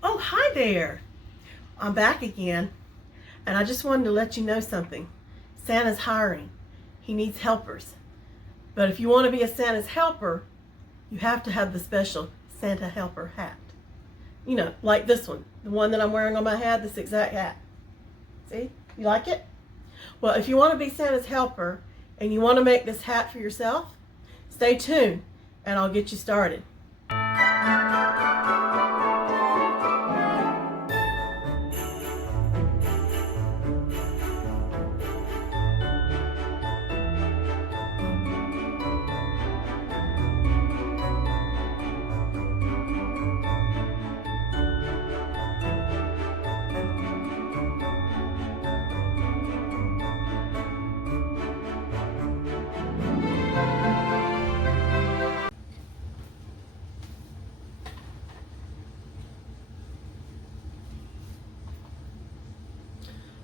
Oh, hi there. I'm back again, and I just wanted to let you know something. Santa's hiring. He needs helpers. But if you want to be a Santa's helper, you have to have the special Santa helper hat. You know, like this one, the one that I'm wearing on my head, this exact hat. See? You like it? Well, if you want to be Santa's helper and you want to make this hat for yourself, stay tuned and I'll get you started.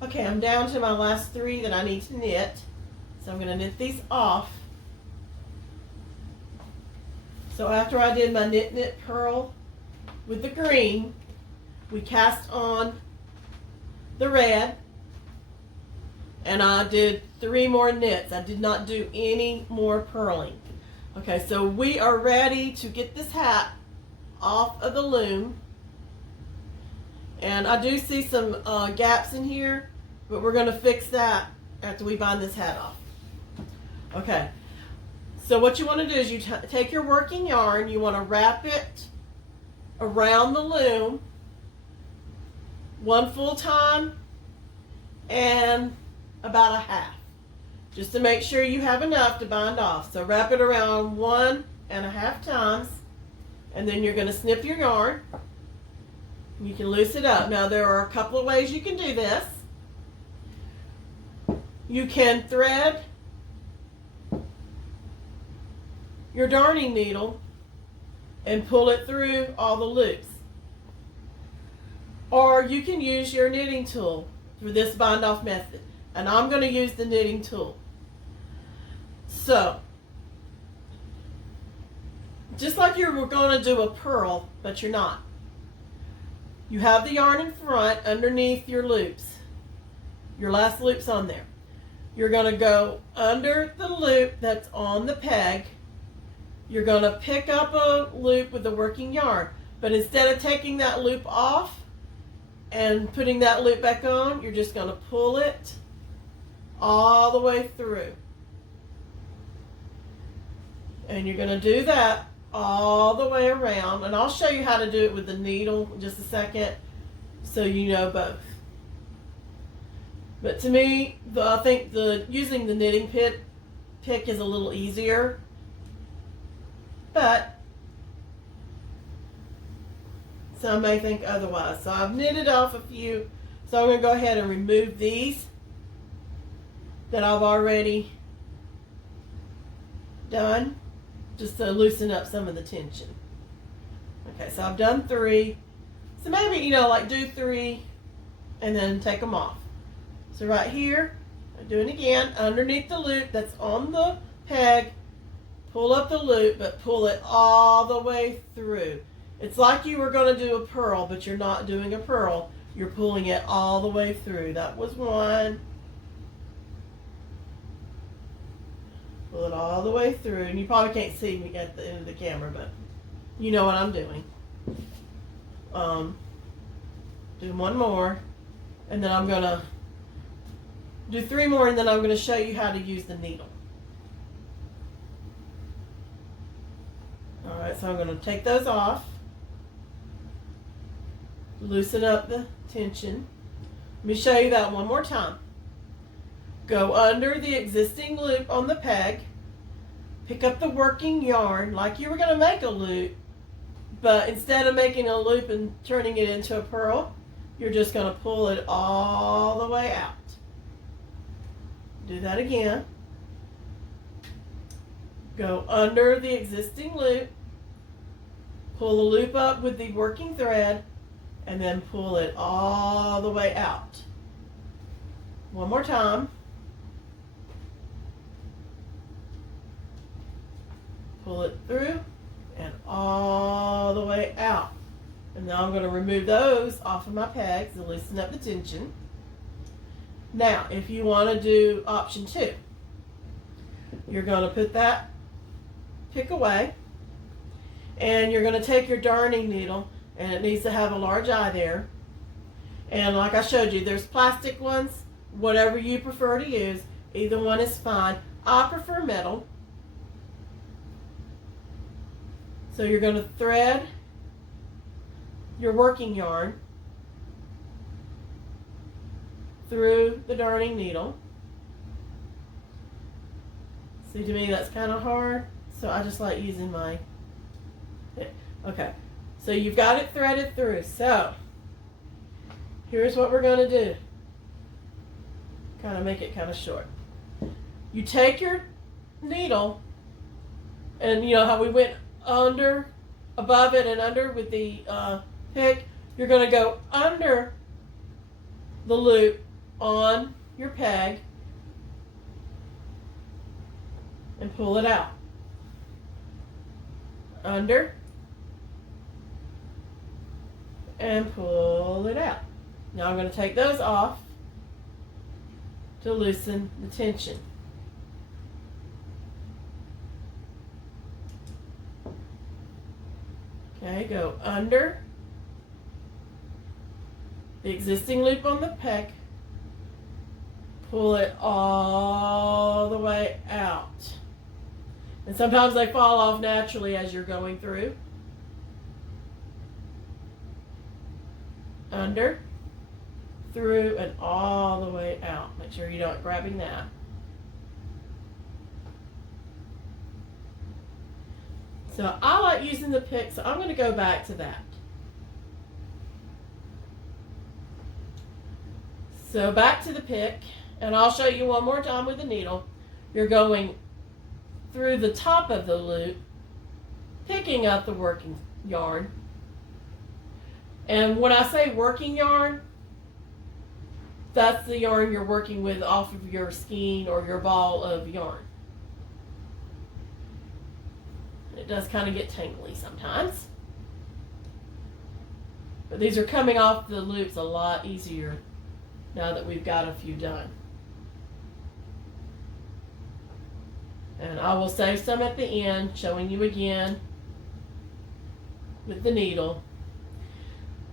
Okay, I'm down to my last 3 that I need to knit. So I'm going to knit these off. So after I did my knit purl with the green, we cast on the red, and I did 3 more knits. I did not do any more purling. Okay, so we are ready to get this hat off of the loom. And I do see some gaps in here, but we're going to fix that after we bind this hat off. Okay, so what you want to do is you take your working yarn, you want to wrap it around the loom 1 full time and about a half, just to make sure you have enough to bind off. So wrap it around 1.5 times, and then you're going to snip your yarn. You can loose it up. Now there are a couple of ways you can do this. You can thread your darning needle and pull it through all the loops. Or you can use your knitting tool for this bind off method. And I'm going to use the knitting tool. So, just like you were going to do a purl, but you're not. You have the yarn in front underneath your loops. Your last loop's on there. You're going to go under the loop that's on the peg. You're going to pick up a loop with the working yarn. But instead of taking that loop off and putting that loop back on, you're just going to pull it all the way through. And you're going to do that all the way around. And I'll show you how to do it with the needle in just a second so you know both. But to me, I think using the knitting pick is a little easier. But some may think otherwise. So I've knitted off a few. So I'm going to go ahead and remove these that I've already done, just to loosen up some of the tension. Okay, so I've done 3. So maybe, like do 3 and then take them off. So right here, I'm doing it again, underneath the loop that's on the peg, pull up the loop, but pull it all the way through. It's like you were going to do a purl, but you're not doing a purl. You're pulling it all the way through. That was 1. Pull it all the way through. And you probably can't see me at the end of the camera, but you know what I'm doing. Do 1 more, and then I'm going to do 3 more, and then I'm going to show you how to use the needle. Alright, so I'm going to take those off, loosen up the tension. Let me show you that 1 more time. Go under the existing loop on the peg, pick up the working yarn like you were going to make a loop, but instead of making a loop and turning it into a purl, you're just going to pull it all the way out. Do that again. Go under the existing loop, pull the loop up with the working thread, and then pull it all the way out. 1 more time. Pull it through and all the way out. And now I'm going to remove those off of my pegs to loosen up the tension. Now, if you want to do option 2, you're going to put that pick away, and you're going to take your darning needle, and it needs to have a large eye there. And like I showed you, there's plastic ones, whatever you prefer to use. Either one is fine. I prefer metal. So you're going to thread your working yarn through the darning needle. See, to me that's kind of hard, so I just like using my, okay, so you've got it threaded through. So here's what we're going to do. Kind of make it kind of short. You take your needle, and you know how we went under, above it and under with the pick, you're going to go under the loop on your peg and pull it out. Under and pull it out. Now I'm going to take those off to loosen the tension. Okay, go under the existing loop on the peg, pull it all the way out. And sometimes they fall off naturally as you're going through. Under, through, and all the way out. Make sure you're not grabbing that. So I like using the pick, so I'm going to go back to that. So back to the pick, and I'll show you one more time with the needle. You're going through the top of the loop, picking up the working yarn. And when I say working yarn, that's the yarn you're working with off of your skein or your ball of yarn. It does kind of get tangly sometimes. But these are coming off the loops a lot easier now that we've got a few done. And I will save some at the end, showing you again with the needle.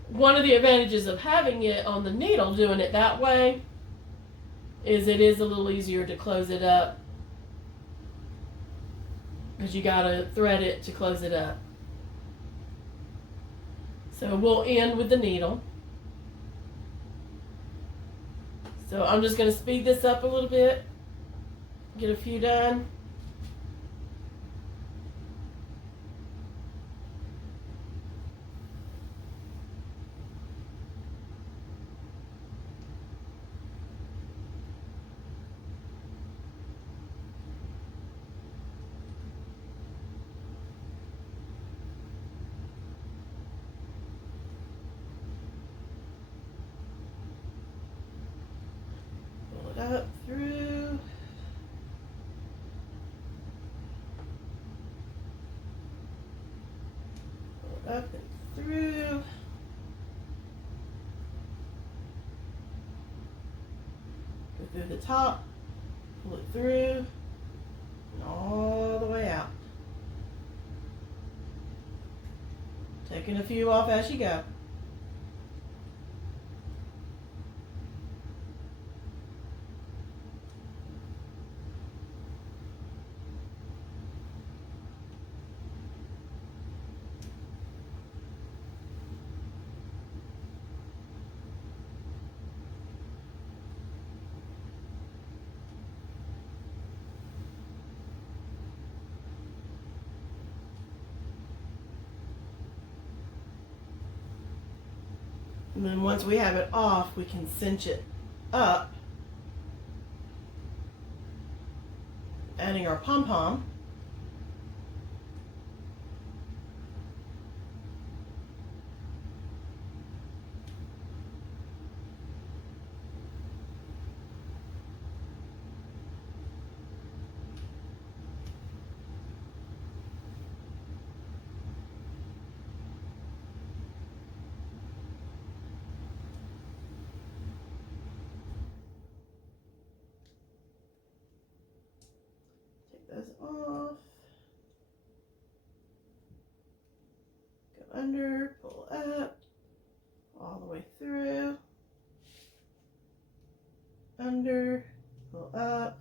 One of the advantages of having it on the needle, doing it that way, is it is a little easier to close it up, because you got to thread it to close it up. So we'll end with the needle. So I'm just going to speed this up a little bit, get a few done. Up through, up and through, go through the top, pull it through, and all the way out. Taking a few off as you go. And then once we have it off, we can cinch it up, adding our pom-pom. those off. Go under, pull up, all the way through. Under, pull up,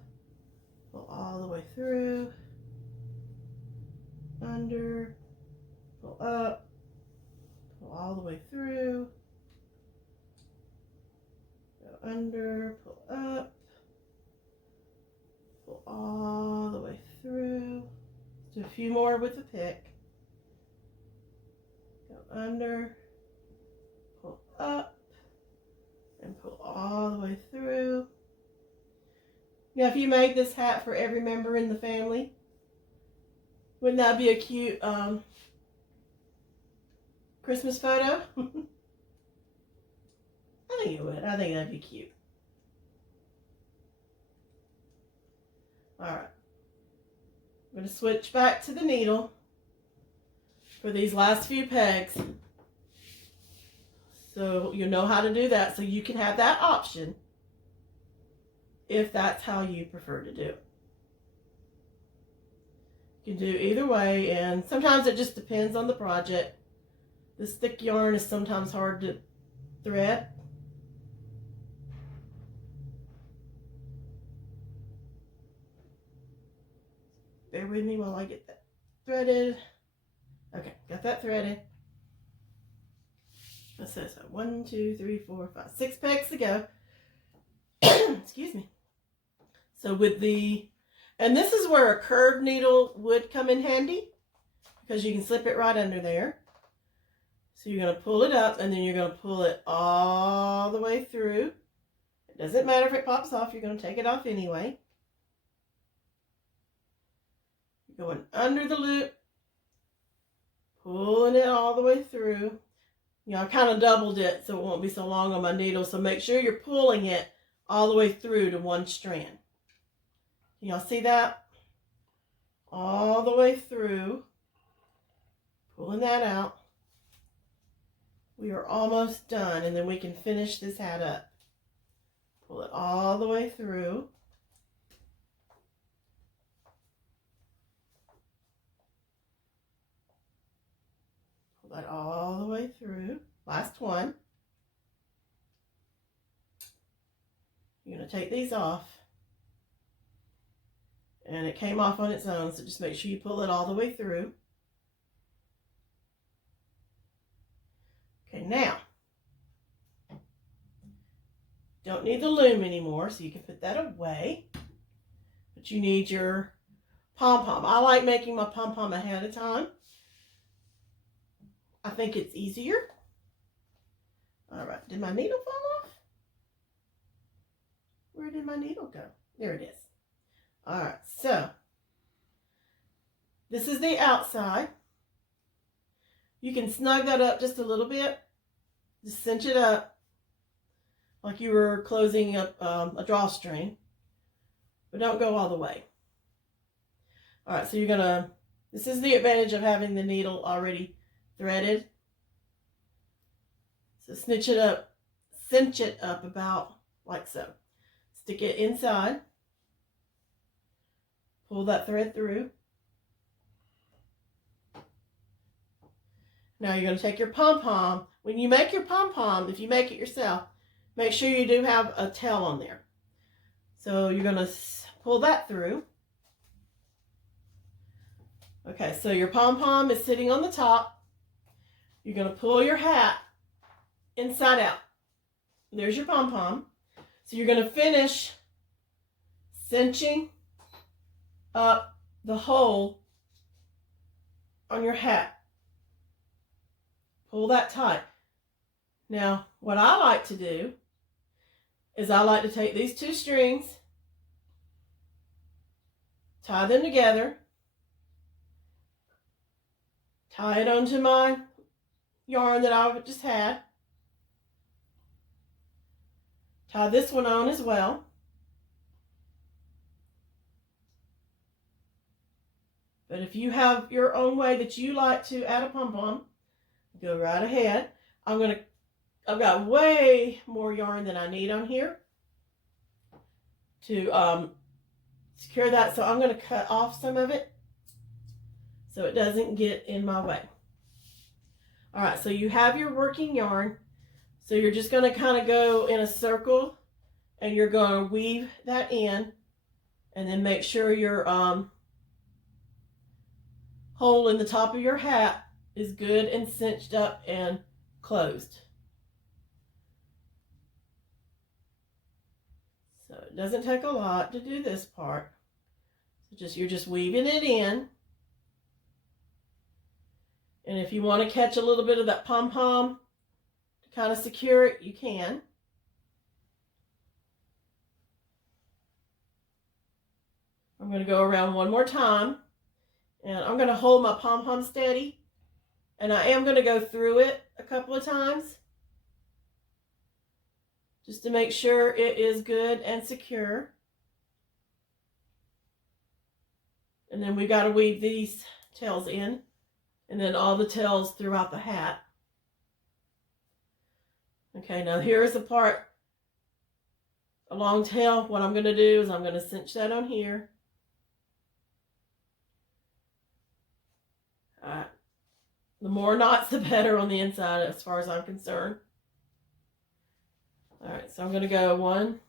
pull all the way through. Under, pull up, pull all the way through. Go under, pull up, pull all the way through. Let's do a few more with the pick. Go under, pull up, and pull all the way through. Now, if you made this hat for every member in the family, wouldn't that be a cute Christmas photo? I think it would. I think that'd be cute. Alright. I'm going to switch back to the needle for these last few pegs. So you know how to do that, so you can have that option if that's how you prefer to do it. You can do either way, and sometimes it just depends on the project. This thick yarn is sometimes hard to thread. Bear with me while I get that threaded. Okay, got that threaded. So 1, 2, 3, 4, 5, 6 pegs to go. Excuse me. So with and this is where a curved needle would come in handy, because you can slip it right under there. So you're going to pull it up, and then you're going to pull it all the way through. It doesn't matter if it pops off, you're going to take it off anyway. You're going under the loop, pulling it all the way through. You know, I kind of doubled it so it won't be so long on my needle, so make sure you're pulling it all the way through to one strand. Y'all see that? All the way through. Pulling that out. We are almost done, and then we can finish this hat up. Pull it all the way through. Pull that all the way through. Last one. You're going to take these off. And it came off on its own, so just make sure you pull it all the way through. Okay, now, don't need the loom anymore, so you can put that away. But you need your pom-pom. I like making my pom-pom ahead of time. I think it's easier. All right, did my needle fall off? Where did my needle go? There it is. All right, so this is the outside. You can snug that up just a little bit. Just cinch it up like you were closing up a drawstring, but don't go all the way. All right, so you're gonna, this is the advantage of having the needle already threaded. So cinch it up about like so. Stick it inside. Pull that thread through. Now you're going to take your pom-pom. When you make your pom-pom, if you make it yourself, make sure you do have a tail on there. So you're going to pull that through. Okay, so your pom-pom is sitting on the top. You're going to pull your hat inside out. There's your pom-pom. So you're going to finish cinching up the hole on your hat. Pull that tight. Now, what I like to do is I like to take these two strings, tie them together, tie it onto my yarn that I just had, tie this one on as well. But if you have your own way that you like to add a pom-pom, go right ahead. I've got way more yarn than I need on here to secure that. So I'm going to cut off some of it so it doesn't get in my way. All right, so you have your working yarn. So you're just going to kind of go in a circle and you're going to weave that in, and then make sure your hole in the top of your hat is good and cinched up and closed. So it doesn't take a lot to do this part. So you're just weaving it in. And if you want to catch a little bit of that pom-pom to kind of secure it, you can. I'm going to go around one more time, and I'm going to hold my pom-pom steady, and I am going to go through it a couple of times just to make sure it is good and secure. And then we got to weave these tails in, and then all the tails throughout the hat. Okay, now here's the part, a long tail. What I'm going to do is I'm going to cinch that on here. The more knots, the better on the inside as far as I'm concerned. All right, so I'm going to go one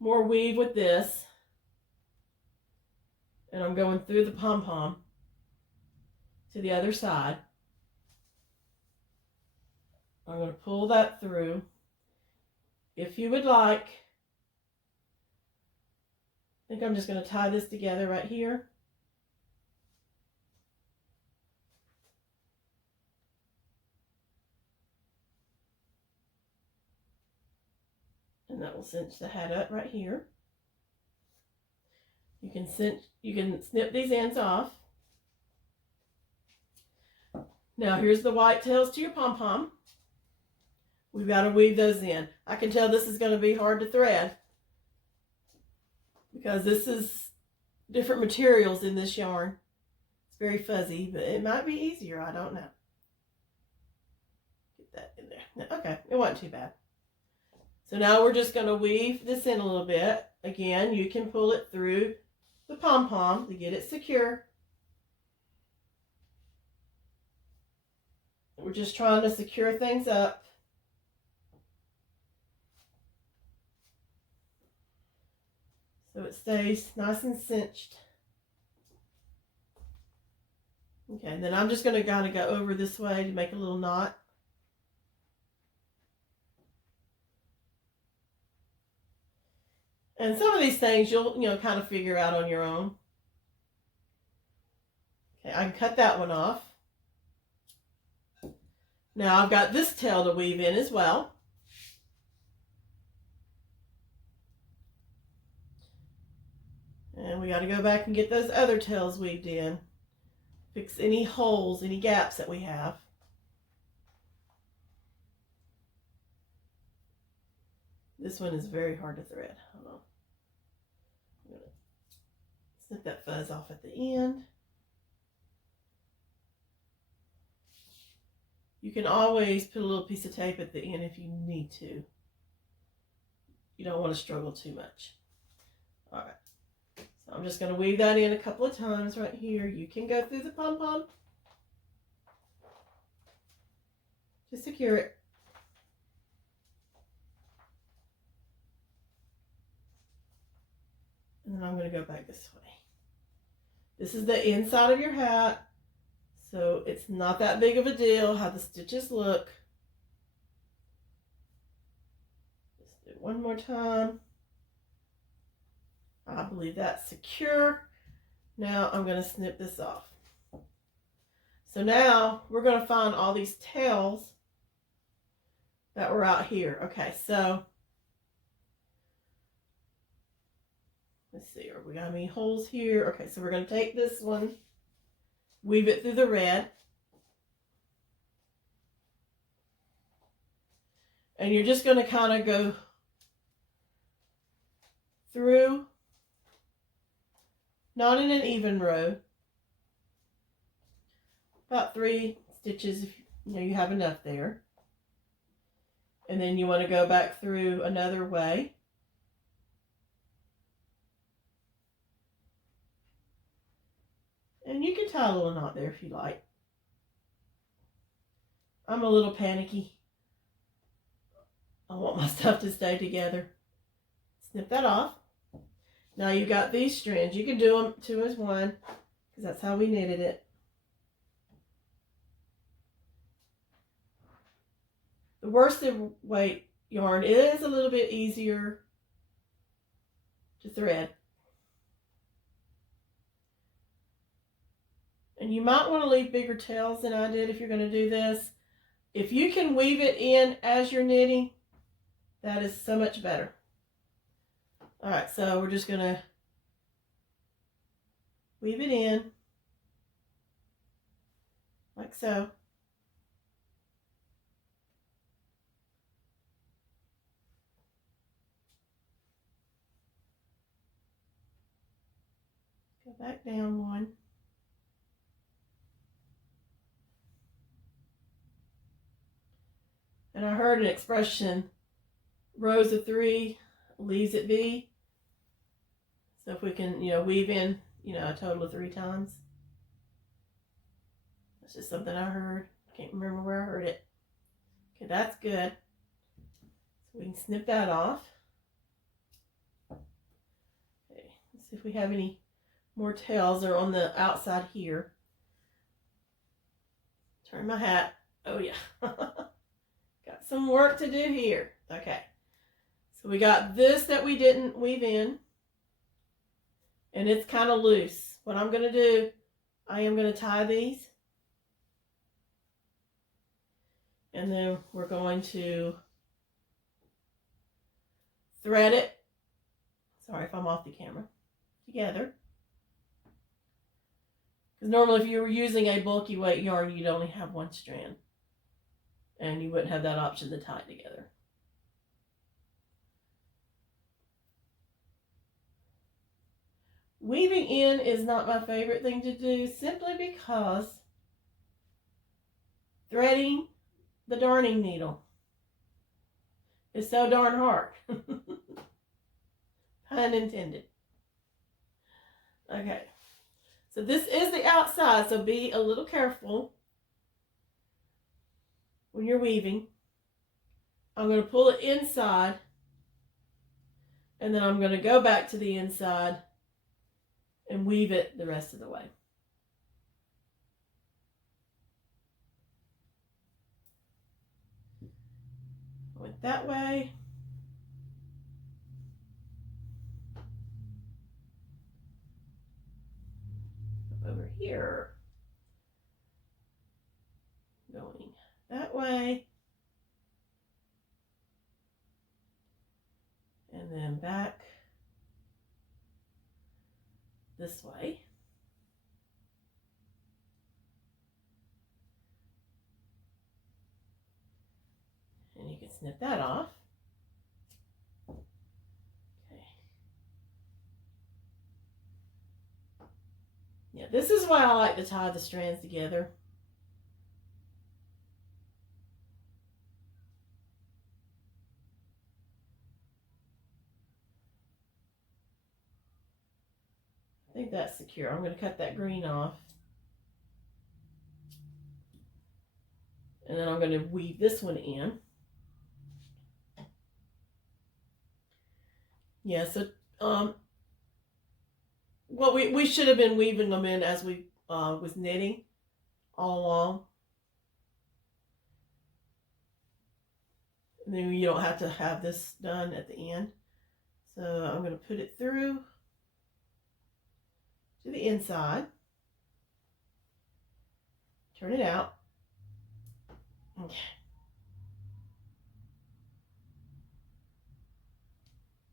more weave with this. And I'm going through the pom-pom to the other side. I'm going to pull that through. If you would like, I think I'm just going to tie this together right here. And that will cinch the hat up right here. You can snip these ends off. Now here's the white tails to your pom-pom. We've got to weave those in. I can tell this is going to be hard to thread because this is different materials in this yarn. It's very fuzzy, but it might be easier. I don't know. Get that in there. Okay, it wasn't too bad. So now we're just going to weave this in a little bit. Again, you can pull it through the pom-pom to get it secure. We're just trying to secure things up. So it stays nice and cinched. Okay, and then I'm just going to kind of go over this way to make a little knot. And some of these things you'll, kind of figure out on your own. Okay, I can cut that one off. Now I've got this tail to weave in as well. And we got to go back and get those other tails weaved in. Fix any holes, any gaps that we have. This one is very hard to thread. Hold on. I'm going to snip that fuzz off at the end. You can always put a little piece of tape at the end if you need to. You don't want to struggle too much. All right. So I'm just going to weave that in a couple of times right here. You can go through the pom-pom to secure it. And then I'm going to go back this way. This is the inside of your hat, so it's not that big of a deal how the stitches look. Just do it one more time. I believe that's secure. Now I'm going to snip this off. So now we're going to find all these tails that were out here. Okay, so let's see, are we got any holes here? Okay, so we're going to take this one, weave it through the red. And you're just going to kind of go through, not in an even row, about 3 stitches if you have enough there. And then you want to go back through another way. And you can tie a little knot there if you like. I'm a little panicky. I want my stuff to stay together. Snip that off. Now you've got these strands. You can do them 2 as 1 because that's how we knitted it. The worsted weight yarn is a little bit easier to thread. And you might want to leave bigger tails than I did if you're going to do this. If you can weave it in as you're knitting, that is so much better. All right, so we're just going to weave it in like so. Go back down 1. And I heard an expression, rows of 3, leaves at V. So if we can, weave in, a total of 3 times. That's just something I heard. Can't remember where I heard it. Okay, that's good. So we can snip that off. Okay, let's see if we have any more tails. They're on the outside here. Turn my hat. Oh yeah. Got some work to do here. Okay. So we got this that we didn't weave in. And it's kind of loose. What I'm going to do, I am going to tie these. And then we're going to thread it. Sorry if I'm off the camera. Together. Because normally if you were using a bulky weight yarn, you'd only have 1 strand. And you wouldn't have that option to tie it together. Weaving in is not my favorite thing to do simply because threading the darning needle is so darn hard. Pun intended. Okay, so this is the outside, so be a little careful when you're weaving. I'm going to pull it inside, and then I'm going to go back to the inside and weave it the rest of the way. Went that way. Over here. Going that way. And then back this way. And you can snip that off. Okay. Yeah, this is why I like to tie the strands together. I think that's secure. I'm going to cut that green off. And then I'm going to weave this one in. Yeah, so well, we should have been weaving them in as we was knitting all along. And then you don't have to have this done at the end. So I'm going to put it through to the inside. Turn it out. Okay.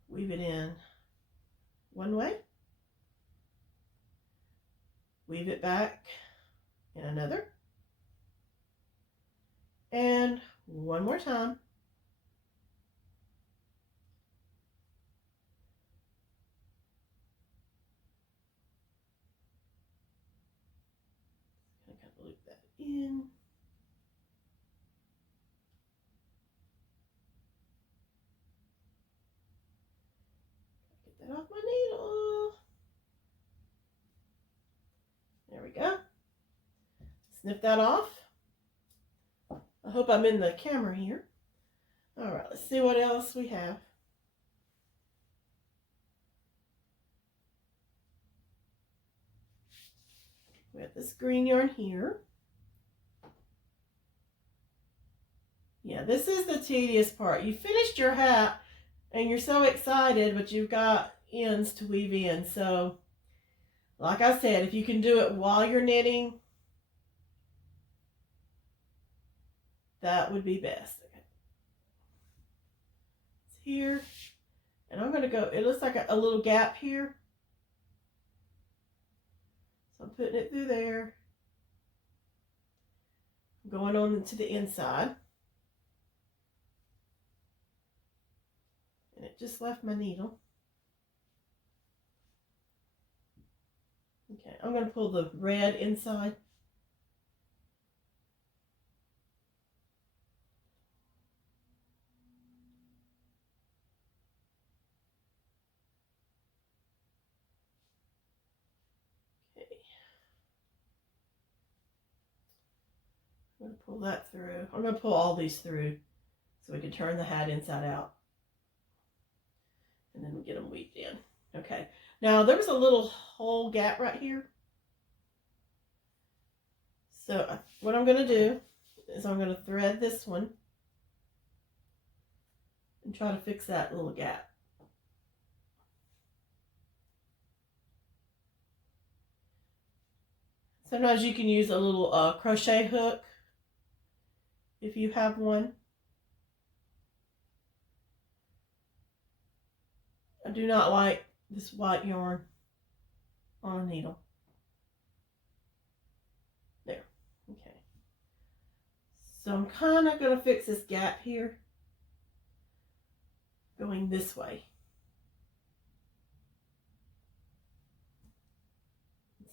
Weave it in one way. Weave it back in another. And one more time. I'm going to loop that in. Get that off my needle. There we snip that off. I hope I'm in the camera here. All right, let's see what else we have. We have this green yarn here. Yeah, this is the tedious part. You finished your hat and you're so excited, but you've got ends to weave in. So, like I said, if you can do it while you're knitting, that would be best. Okay. It's here. And I'm going to go, it looks like a little gap here. So I'm putting it through there. Going on to the inside. And it just left my needle. Okay, I'm going to pull the red inside. Okay. I'm going to pull that through. I'm going to pull all these through so we can turn the hat inside out. And then we get them weaved in. Okay. Now there was a little hole gap right here. So what I'm going to do is I'm going to thread this one and try to fix that little gap. Sometimes you can use a little crochet hook if you have one. I do not like this white yarn on a needle. There. Okay. So I'm kind of going to fix this gap here going this way.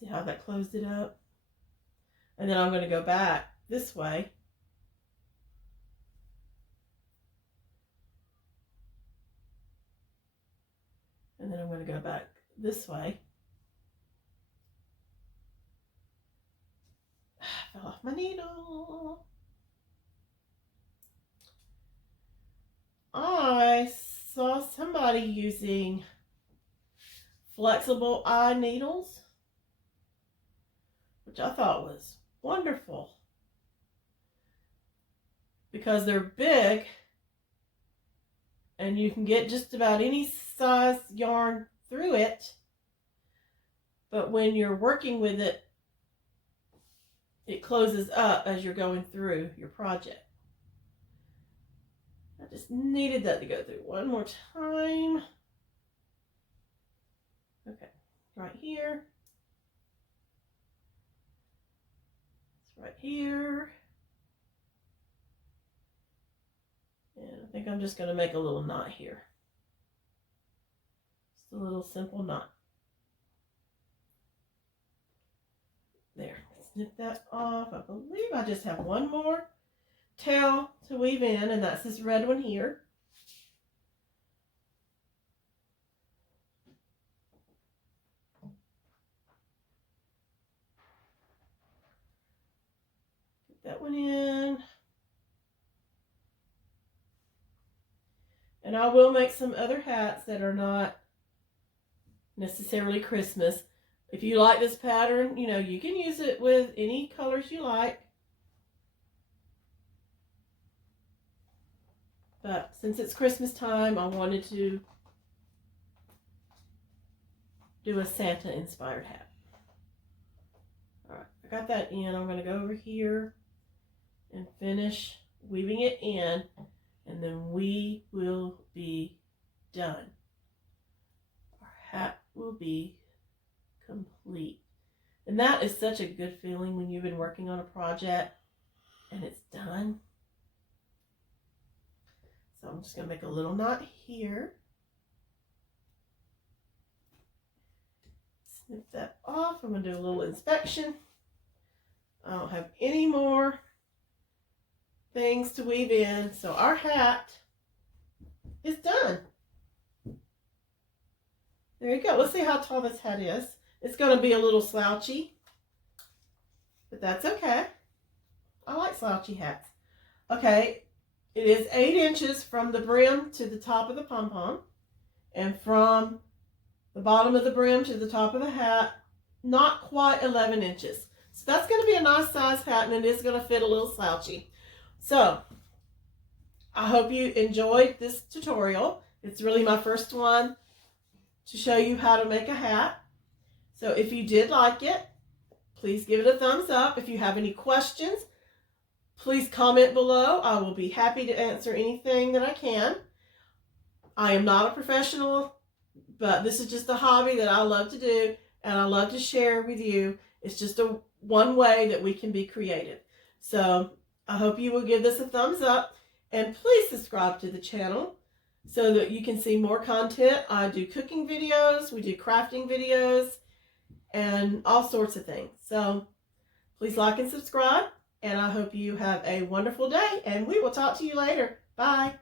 See how that closed it up? And then I'm going to go back this way. And then I'm going to go back this way. Fell off my needle. I saw somebody using flexible eye needles, which I thought was wonderful because they're big and you can get just about any size yarn through it, but when you're working with it, it closes up as you're going through your project. I just needed that to go through one more time. Okay, right here. It's right here. And I think I'm just going to make a little knot here. Just a little simple knot. There, snip that off. I believe I just have one more tail to weave in, and that's this red one here. Get that one in. And I will make some other hats that are not necessarily Christmas. If you like this pattern, you know, you can use it with any colors you like. But since it's Christmas time, I wanted to do a Santa inspired hat. All right, I got that in. I'm going to go over here and finish weaving it in, and then we will be done. Our hat will be complete. And that is such a good feeling when you've been working on a project and it's done. So I'm just going to make a little knot here. Snip that off. I'm going to do a little inspection. I don't have any more things to weave in. So our hat is done. There you go. Let's see how tall this hat is. It's going to be a little slouchy, but that's okay. I like slouchy hats. Okay, it is 8 inches from the brim to the top of the pom-pom, and from the bottom of the brim to the top of the hat, not quite 11 inches. So that's going to be a nice size hat, and it is going to fit a little slouchy. So I hope you enjoyed this tutorial. It's really my first one to show you how to make a hat. So if you did like it, please give it a thumbs up. If you have any questions, please comment below. I will be happy to answer anything that I can. I am not a professional, but this is just a hobby that I love to do, and I love to share with you. It's just one way that we can be creative. So I hope you will give this a thumbs up, and please subscribe to the channel so that you can see more content. I do cooking videos, we do crafting videos, and all sorts of things. So please like and subscribe, and I hope you have a wonderful day, and we will talk to you later. Bye.